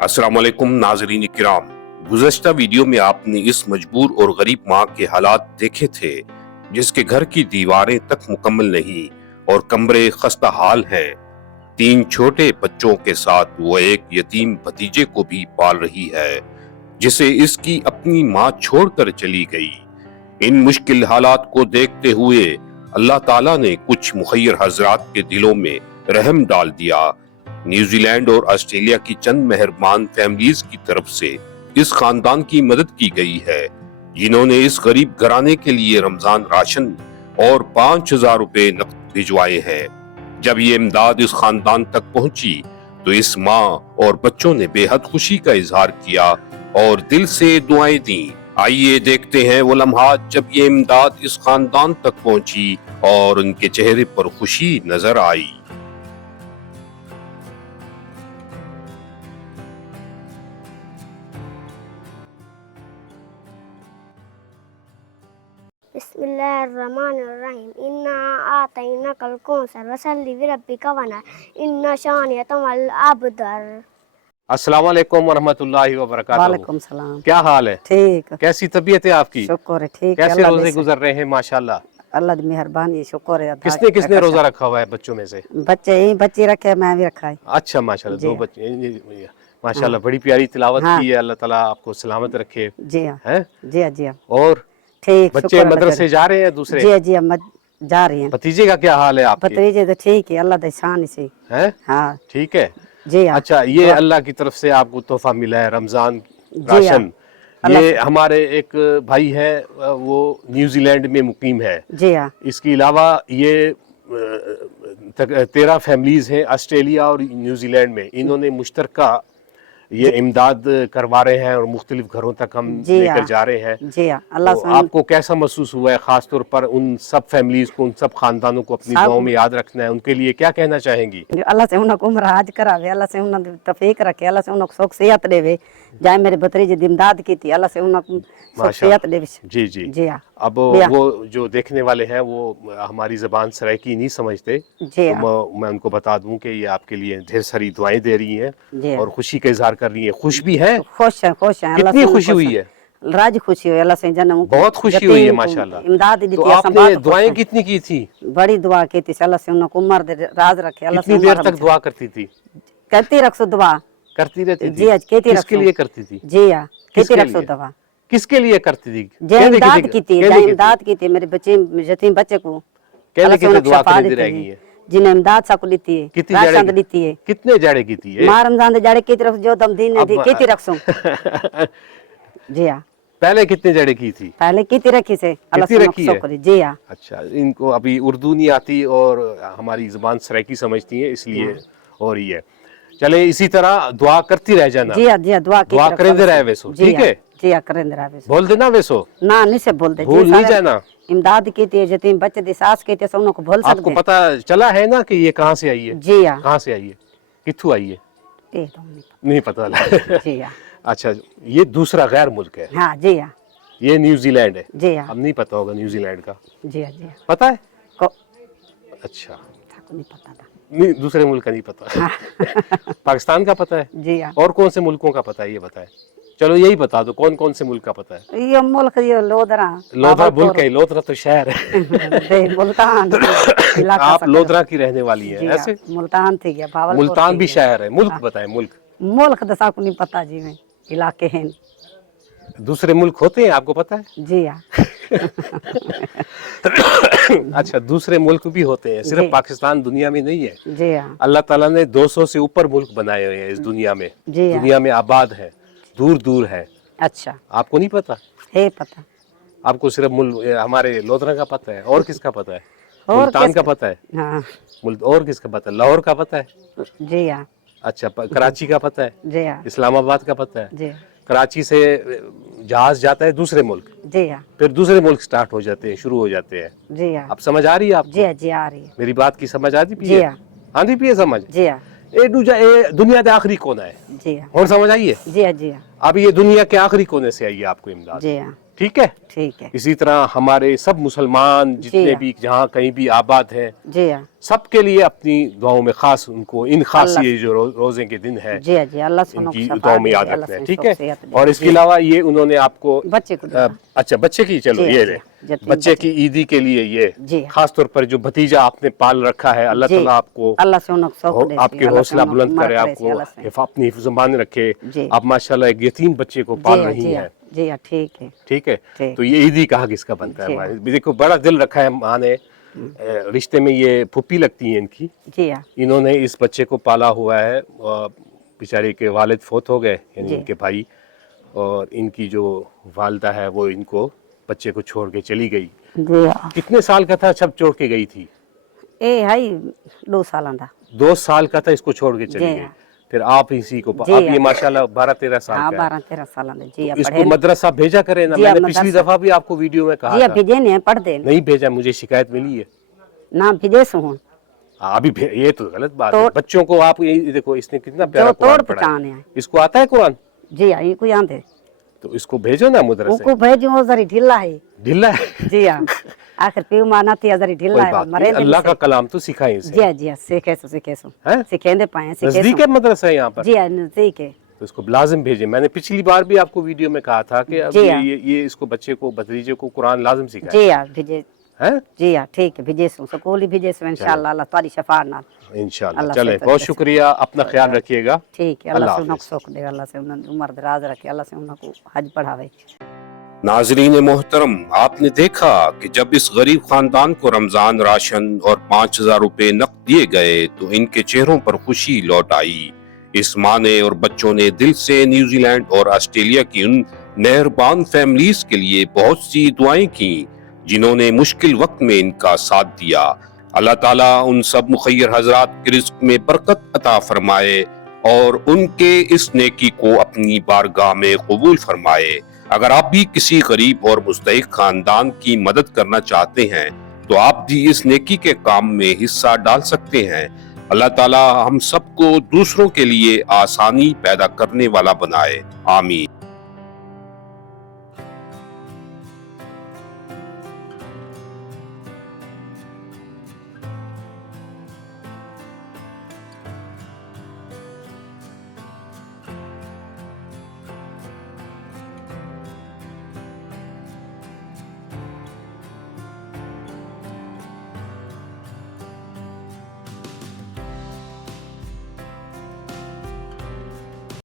अस्सलाम वालेकुम नाज़रीन किराम। गुज़श्ता वीडियो में आपने इस मजबूर और गरीब माँ के हालात देखे थे जिसके घर की दीवारें तक मुकम्मल नहीं और कमरे खस्ता हाल हैं। 3 छोटे बच्चों के साथ वो एक यतीम भतीजे को भी पाल रही है जिसे इसकी अपनी माँ छोड़कर चली गई। इन मुश्किल हालात को देखते हुए अल्लाह ताला ने कुछ मुखय्यर हजरात के दिलों में रहम डाल दिया। न्यूजीलैंड और ऑस्ट्रेलिया की चंद मेहरबान फैमिलीज की तरफ से इस खानदान की मदद की गई है जिन्होंने इस गरीब घराने के लिए रमजान राशन और 5,000 रुपए नकद भिजवाए हैं। जब ये इमदाद इस खानदान तक पहुंची तो इस माँ और बच्चों ने बेहद खुशी का इजहार किया और दिल से दुआएं दी। आइए देखते हैं वो लम्हात जब ये इमदाद इस खानदान तक पहुंची और उनके चेहरे पर खुशी नजर आई। बिस्मिल्लाहिर्रहमानिर्रहीम इन्ना आतैनाकल कौसर वसल्लि लिरब्बिका वनहर इन्ना शानियक वल अबतर। अस्सलाम वालेकुम वरहमतुल्लाहि वबरकातुहू। वालेकुम सलाम। क्या हाल है? ठीक, कैसी तबीयत है आपकी? शुक्र है, ठीक है। कैसे अल्लाह रोजे दे गुजर रहे हैं? माशाल्लाह। अल्लाह की मेहरबानी, शुक्र है। किसने किसने रोजा रखा हुआ है बच्चों में से? बच्चे ही बच्चे रखे, मैं भी रखा है। अच्छा माशाल्लाह, जी 2 बच्चे माशाल्लाह। बड़ी प्यारी तिलावत हाँ। की है। अल्लाह ताला आपको सलामत रखे। जी हाँ, हैं? जी हाँ, जी हाँ, और ठीक। बच्चे शुक्र मदरसे जा रहे हैं दूसरे? जी हाँ, जी हाँ, जा रही हैं। भतीजे का क्या हाल है आपके? भतीजे तो ठीक है, अल्लाह दशान से। हैं? हाँ, ठीक है। जी हाँ। अच्छा, ये अल्लाह की तरफ से आपको तोहफा मिला है रमजान जी हाँ। राशन। अल्लाह ये हमारे एक भाई है, वो न्यूजीलैंड में मुकीम है। जी हाँ, इसके अलावा ये 13 फैमिलीज हैं ऑस्ट्रेलिया और न्यूजीलैंड में। इन्होंने मुश्तरका ये इमदाद करवा रहे हैं और मुख्तलिफ घरों तक हम जी लेकर हाँ। जा रहे हैं। जी हाँ, अल्लाह तो से आपको कैसा महसूस हुआ है? खास तौर पर उन सब फैमिलीज को, उन सब खानदानों को अपनी सब- दुआओं में याद रखना है। उनके लिए क्या कहना चाहेंगी? अल्लाह से उनको उम्र हाज करावे, अल्लाह से उनको तौफीक रखे, अल्लाह से उनको सुख सेहत देवे। जाए मेरे भतीजे की इमदाद की थी, अल्लाह से उनको सुख माशाअल्लाह। सेहत देवे। जी जी। जी हाँ, अब भैया। वो जो देखने वाले हैं वो हमारी ज़बान सराइकी नहीं समझते, जी तो हाँ, मैं उनको बता दूं कि ये आपके लिए ढेर सारी दुआएं दे रही हैं जी हाँ। और खुशी का इजहार कर रही हैं। खुश भी हैं? खुश है, खुश है। अल्लाह कितनी से खुशी खुश हुई है? राज खुशी हुई, अल्लाह से जन्म बहुत खुशी हुई है माशाल्लाह। इमदाद दी तो थी, आपने संभाल दुआएं कितनी की थी? बड़ी दुआ की थी, अल्लाह से उनको उम्र दे, राज रखे। अल्लाह से कितनी देर उम्र तक दुआ करती थी? करती रखो दुआ। करती रहती थी? जी आज कहती किसके रखो। लिए करती थी? जी हाँ, कहती किसके रखो लिए? दुआ। किसके लिए करती थी? जय कहने इमदाद थी- की थी, कहने जय की थी? इमदाद की थी, मेरे बच्चे यतीम बच्चे को कहने अल्लाह की से थी, उनको दुआ शफा करती देती रहेगी है। ये। जिन्हें इमदाद साको लीती है, कितनी राशन जड़े लीती है। कितने जड़े की थी ये? मां रमजान दे जाड़े की तरफ जो दम दीन ने दी, अब- कहती रखो। जी हाँ, पहले कितने जड़े की थी? पहले कहती रखी से, अल्लाह से कितनी उनको रखी है? शुक्र। जी हाँ, अच्छा, इनको अभी उर्दू नहीं आती और हमारी ज़बान सराइकी समझती है, इसलिए हो रही है। चले, इसी तरह दुआ करती रह जाना। जी हाँ, जी हाँ, दुआ दुआ करेंदे रहे वैसो, जी ठीक हाँ, है? जी हाँ, करेंदे रहे वैसो। बोल देना वैसो, ना नहीं से बोल दे, भूल जी नहीं सारे जाना। इमदाद की थी, यतीम बच्चे दी सास की थी, सब उनको भूल आपको सकते हैं। पता चला है ना कि ये कहाँ से आई है? जी हाँ, कहाँ से आई है? कित्थू आई है? ये तो नहीं नहीं पता पता। जी हाँ, अच्छा, ये दूसरा गैर मुल्क है, हाँ, जी हाँ, ये न्यूजीलैंड है। जी हाँ, अब नहीं पता होगा न्यूजीलैंड का, जी हाँ, जी हाँ, पता है? को अच्छा, था को नहीं पता था। नहीं, दूसरे मुल्क का नहीं पता। पाकिस्तान का पता है? जी हाँ, और कौन से मुल्कों का पता है ये बताए? चलो यही बता दो, कौन कौन से मुल्क का पता है? ये मुल्क ये लोधरा लोधरा मुल्क है? लोधरा तो शहर है। दे मुल्तान इलाका आप सकता। लोधरा की रहने वाली हैं जी हाँ, ऐसे? मुल्तान थी गया, भावलपुर मुल्तान थी भी गया। शहर है। मुल्क बताए, मुल्क। मुल्क दसा को नहीं पता जी, में इलाके हैं। दूसरे मुल्क होते हैं, आपको पता है? जी हाँ, अच्छा, दूसरे मुल्क भी होते हैं, सिर्फ जी। पाकिस्तान दुनिया में नहीं है। जी हाँ, अल्लाह ताला ने 200 से ऊपर मुल्क बनाए हुए हैं इस दुनिया में। जी हाँ। दुनिया में आबाद है, दूर दूर है। अच्छा आपको नहीं पता? है पता। आपको सिर्फ हमारे लोधरा का पता है। और किसका पता है? और मुल्तान का किसका? पता है? हाँ, और किसका पता है? लाहौर का पता है? जी हाँ, अच्छा, कराची का पता है? जी हाँ, इस्लामाबाद का पता है? जी हाँ, कराची से जहाज जाता है दूसरे मुल्क, जी हाँ, फिर दूसरे मुल्क स्टार्ट हो जाते हैं, शुरू हो जाते हैं। जी हाँ, अब समझ आ रही है जी आपको? हाँ, जी आ रही है। मेरी बात की समझ आती पी जी है? हाँ, आंधी पी है समझ? जी हाँ, ए दुनिया के आखिरी कोना है, जी हाँ, और समझ आई है? जी हाँ, जी हाँ, अब ये दुनिया के आखिरी कोने से आई है आपको इमदाद, जी हाँ, ठीक है। ठीक है इसी तरह हमारे सब मुसलमान जितने जी। भी जहाँ कहीं भी आबाद हैं जी हाँ सबके लिए अपनी दुआओं में खास उनको इन खास अल्लाह ये जो रोजे के दिन है जी हाँ जी अल्लाह से उनको इनकी शफा दुआओं में दे, याद अल्लाह रखना है, से ठीक उनको है। सेहत दे। और इसके जी। अलावा ये उन्होंने आपको बच्चे को देना। अच्छा बच्चे की चलो जी, ये जी, ले यतीम बच्चे बच्चे। की ईदी के लिए ये जी। खास तौर पर जो भतीजा आपने पाल रखा है अल्लाह जी। ताला आपको अल्लाह से उनको शौक दे, आपके अल्लाह से हौसला उनको बुलंद उम्र करे, करे, आपको अल्लाह से। अपनी हिफ्ज़-ए-मान रखे। जी। आप माशाल्लाह एक यतीम बच्चे को जी पाल हाँ, रही जी हैं, हाँ, जी हाँ ठीक है ठीक है। ठीक। तो ये ईदी का हक इसका बनता है जी हमारे। देखो बड़ा दिल रखा है माँ ने, रिश्ते में ये फूफी लगती हैं इनकी। जी हाँ इन्होंने इस बच्चे को पाला हुआ है, बेचारे के वालिद फौत हो गए यानी जी। इनके भाई, और इनकी जो वालदा है वो इनको बच्चे को छोड़ के चली गई। जी हाँ कितने साल का था जब छोड़ के गई थी? ए हाई 2 साल का 2 साल का था इसको छोड़ के चली जी गई। हाँ। फिर आप इसी को जी आप ये हाँ। माशाल्लाह 12-13 साल हाँ का है। 12-13 साल का जी हाँ इसको पढ़े मदरसा भेजा करें ना, जी हाँ, मैंने पिछली मदरसा। दफा भी आपको वीडियो में कहा जी हाँ था। भेजे नहीं पढ़ दे नहीं भेजा, मुझे शिकायत मिली है। ना भेजे सो हूँ अभी ये तो गलत बात है। बच्चों को आप ये देखो इसने कितना प्यारा जो कुरान तोड़ पढ़ा पहचान है। है इसको आता है कुरान? जी हाँ ये कोई आंधे तो इसको भेजो ना मदरसे। उनको भेजो वो जरी ढीला है ढीला है जी हाँ आखिर पीऊ माना थी जरी ढीला कोई है बात मरे नहीं, अल्लाह का कलाम तो सिखाए इसे। जी हाँ जी हाँ सीखे सो हैं? सिखेंदे पाए नजदीक सीखे है मदरसा है यहाँ पर, जी हाँ नजदीक है तो इसको लाजिम भेजे। मैंने पिछली बार भी आपको वीडियो में कहा था कि अब जी हाँ। ये इसको बच्चे को भतीजे को कुरान लाजिम सिखाए, जी हाँ भेजे हैं? जी हाँ ठीक है भेजे सो स्कूल ही भेजे सो इंशाल्लाह अल्लाह तुम्हारी शफाअत नाल इंशाल्लाह। अल्लाह चले से बहुत तो शुक्रिया, अपना ख्याल रखिएगा। ठीक है अल्लाह अल्लाह से उनको हाफिज। सुख दे, अल्लाह से उन्हें उम्र दराज रखे, अल्लाह से उनको हज बढ़ावे। नाजरीन मोहतरम, आपने देखा कि जब इस गरीब खानदान को रमजान राशन और 5,000 रुपए नकद दिए गए तो इनके चेहरों पर खुशी लौट आई। इस माँ ने और बच्चों ने दिल से न्यूजीलैंड और ऑस्ट्रेलिया की उन मेहरबान फैमिलीज के लिए बहुत सी दुआएं की जिन्होंने मुश्किल वक्त में इनका साथ दिया। अल्लाह ताला उन सब मुखय्यर हजरात के रिज़्क़ में बरकत अता फरमाए और उनके इस नेकी को अपनी बारगाह में कबूल फरमाए। अगर आप भी किसी गरीब और मुस्तहिक खानदान की मदद करना चाहते हैं तो आप भी इस नेकी के काम में हिस्सा डाल सकते हैं। अल्लाह ताला हम सबको दूसरों के लिए आसानी पैदा करने वाला बनाए। आमीन।